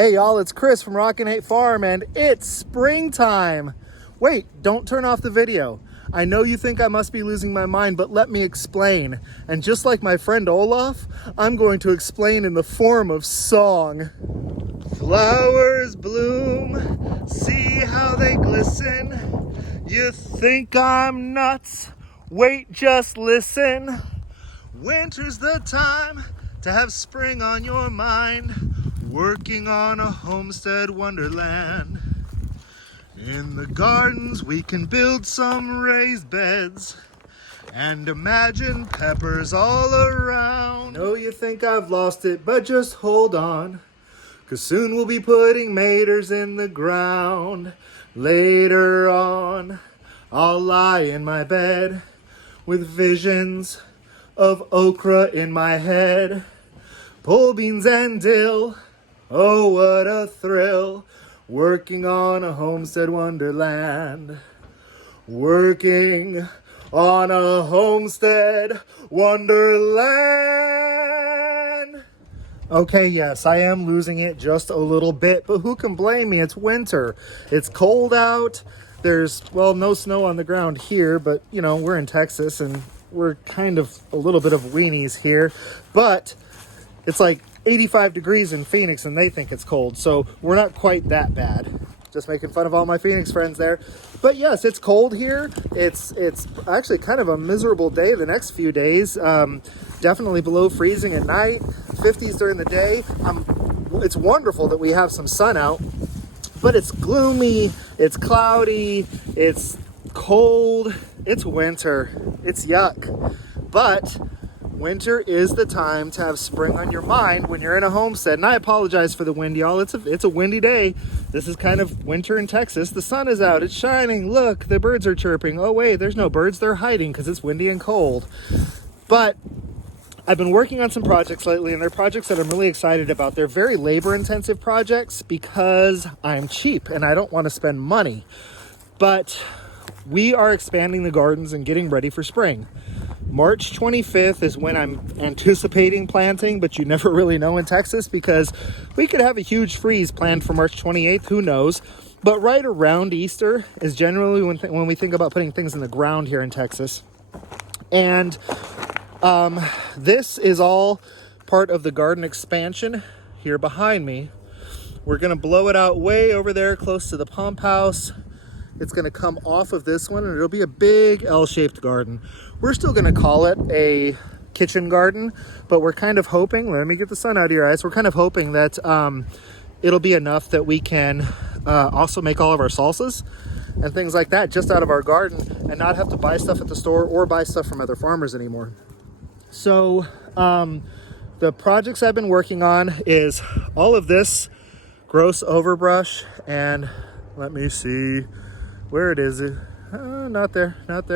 Hey y'all, it's Chris from Rockin Farm and it's springtime. Wait, don't turn off the video. I know you think I must be losing my mind, but let me explain. And just like my friend Olaf, I'm going to explain in the form of song. Flowers bloom, see how they glisten. You think I'm nuts? Wait, just listen. Winter's the time to have spring on your mind. Working on a homestead wonderland. In the gardens we can build some raised beds and imagine peppers all around. I know you think I've lost it, but just hold on, 'cause soon we'll be putting maters in the ground. Later on, I'll lie in my bed with visions of okra in my head. Pole beans and dill, oh what a thrill, working on a homestead wonderland. Working on a homestead wonderland. Okay, yes, I am losing it just a little bit, but who can blame me? It's winter. It's cold out. There's, well, no snow on the ground here, but, you know, we're in Texas and we're kind of a little bit of weenies here. But it's like 85 degrees in Phoenix and they think it's cold, so we're not quite that bad. Just making fun of all my Phoenix friends there. But yes, it's cold here. It's actually kind of a miserable day the next few days. Definitely below freezing at night, 50s during the day. It's wonderful that we have some sun out, but it's gloomy, it's cloudy, it's cold, it's winter, it's yuck. But winter is the time to have spring on your mind when you're in a homestead. And I apologize for the wind, y'all. It's a windy day. This is kind of winter in Texas. The sun is out, it's shining. Look, the birds are chirping. Oh wait, there's no birds, they're hiding because it's windy and cold. But I've been working on some projects lately, and they're projects that I'm really excited about. They're very labor intensive projects because I'm cheap and I don't want to spend money. But we are expanding the gardens and getting ready for spring. March 25th is when I'm anticipating planting, but you never really know in Texas because we could have a huge freeze planned for March 28th, who knows. But right around Easter is generally when we think about putting things in the ground here in Texas. And this is all part of the garden expansion here behind me. We're going to blow it out way over there close to the pump house. It's going to come off of this one and it'll be a big L-shaped garden. We're still going to call it a kitchen garden, but we're kind of hoping, let me get the sun out of your eyes. We're kind of hoping that it'll be enough that we can also make all of our salsas and things like that just out of our garden and not have to buy stuff at the store or buy stuff from other farmers anymore. So the projects I've been working on is all of this gross overbrush, and let me see where it is. Not there, right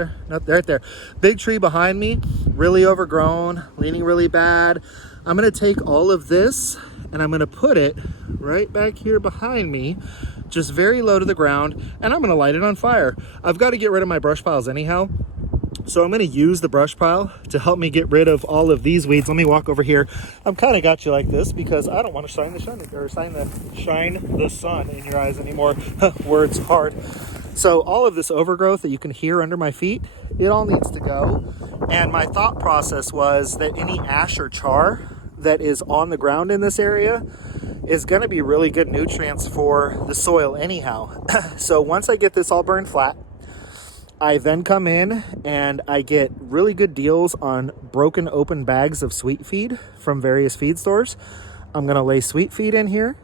there. Big tree behind me, really overgrown, leaning really bad. I'm gonna take all of this and I'm gonna put it right back here behind me, just very low to the ground, and I'm gonna light it on fire. I've got to get rid of my brush piles anyhow, so I'm gonna use the brush pile to help me get rid of all of these weeds. Let me walk over here. I've kind of got you like this because I don't want to shine the sun in your eyes anymore. Words hard. So all of this overgrowth that you can hear under my feet, it all needs to go. And my thought process was that any ash or char that is on the ground in this area is going to be really good nutrients for the soil anyhow. So once I get this all burned flat, I then come in and I get really good deals on broken open bags of sweet feed from various feed stores. I'm going to lay sweet feed in here.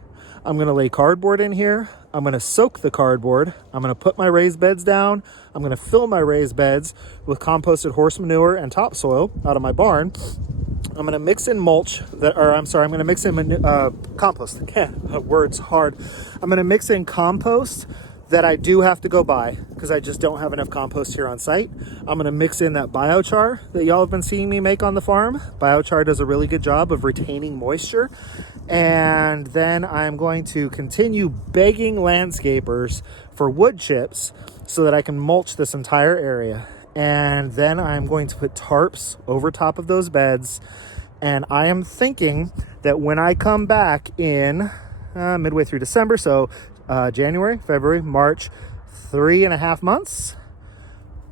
I'm going to lay cardboard in here. I'm going to soak the cardboard. I'm going to put my raised beds down. I'm going to fill my raised beds with composted horse manure and topsoil out of my barn. I'm going to mix in I'm going to mix in compost. Words hard. I'm going to mix in compost that I do have to go buy because I just don't have enough compost here on site. I'm going to mix in that biochar that y'all have been seeing me make on the farm. Biochar does a really good job of retaining moisture. And then I'm going to continue begging landscapers for wood chips so that I can mulch this entire area. And then I'm going to put tarps over top of those beds. And I am thinking that when I come back in, midway through December. So January, February, March, 3.5 months.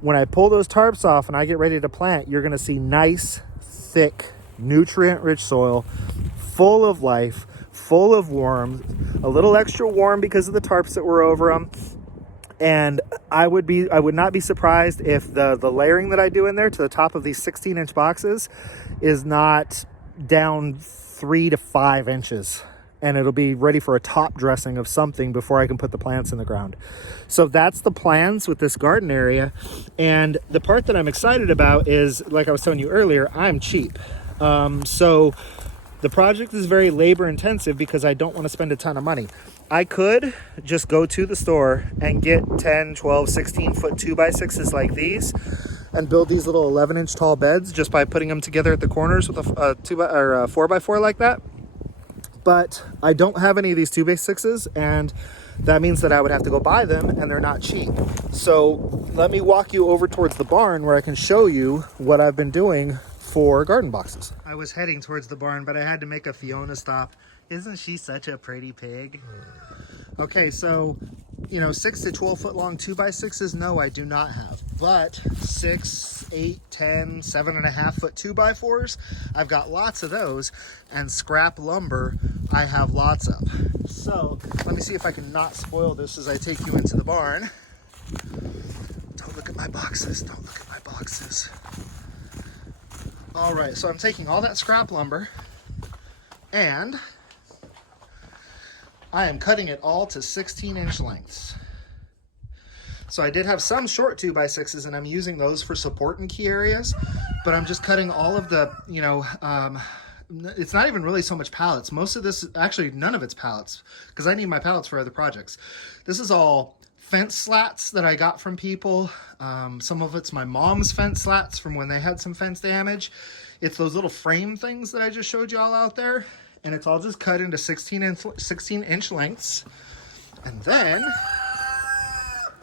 When I pull those tarps off and I get ready to plant, you're going to see nice, thick, nutrient-rich soil, full of life, full of worms, a little extra warm because of the tarps that were over them. And I would not be surprised if the layering that I do in there to the top of these 16-inch boxes is not down 3 to 5 inches. And it'll be ready for a top dressing of something before I can put the plants in the ground. So that's the plans with this garden area. And the part that I'm excited about is, like I was telling you earlier, I'm cheap. So the project is very labor intensive because I don't want to spend a ton of money. I could just go to the store and get 10, 12, 16 foot 2x6s like these and build these little 11-inch tall beds just by putting them together at the corners with a 4x4 like that. But I don't have any of these 2x6s, and that means that I would have to go buy them, and they're not cheap. So let me walk you over towards the barn where I can show you what I've been doing for garden boxes. I was heading towards the barn, but I had to make a Fiona stop. Isn't she such a pretty pig? Okay, so, 6 to 12 foot long 2x6s, no, I do not have. But 6, 8, 10, 7.5 foot 2x4s, I've got lots of those. And scrap lumber, I have lots of. So, let me see if I can not spoil this as I take you into the barn. Don't look at my boxes, don't look at my boxes. All right, so I'm taking all that scrap lumber and I am cutting it all to 16-inch lengths. So I did have some short 2x6s and I'm using those for support in key areas, but I'm just cutting all of the, it's not even really so much pallets. Most of this, actually none of it's pallets, because I need my pallets for other projects. This is all fence slats that I got from people. Some of it's my mom's fence slats from when they had some fence damage. It's those little frame things that I just showed you all out there. And it's all just cut into 16-inch lengths. And then,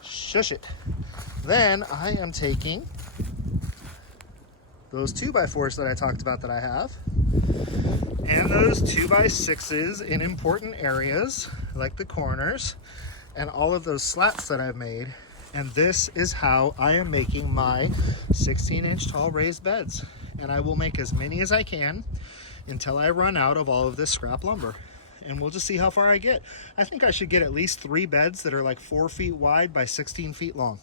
shush it. Then I am taking those 2x4s that I talked about that I have, and those 2x6s in important areas, like the corners, and all of those slats that I've made. And this is how I am making my 16-inch tall raised beds. And I will make as many as I can until I run out of all of this scrap lumber. And we'll just see how far I get. I think I should get at least 3 beds that are like 4 feet wide by 16 feet long,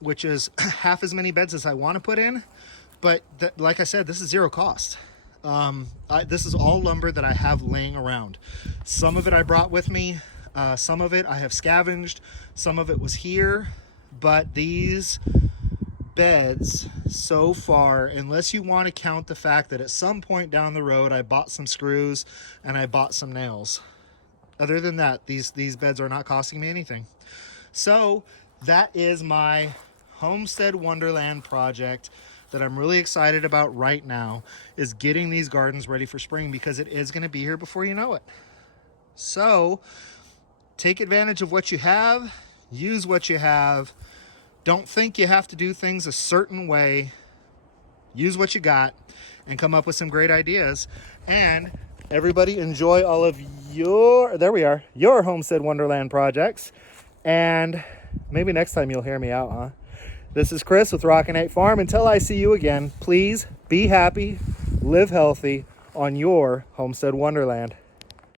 which is half as many beds as I want to put in. But like I said, this is zero cost. This is all lumber that I have laying around. Some of it I brought with me. Some of it I have scavenged. Some of it was here. But these beds so far, unless you want to count the fact that at some point down the road I bought some screws and I bought some nails, other than that, these beds are not costing me anything. So that is my Homestead Wonderland project that I'm really excited about right now, is getting these gardens ready for spring, because it is going to be here before you know it. So take advantage of what you have, use what you have. Don't think you have to do things a certain way. Use what you got and come up with some great ideas. And everybody enjoy all of your, there we are, your Homestead Wonderland projects. And maybe next time you'll hear me out, huh? This is Chris with Rockin Farm. Until I see you again, please be happy, live healthy on your Homestead Wonderland.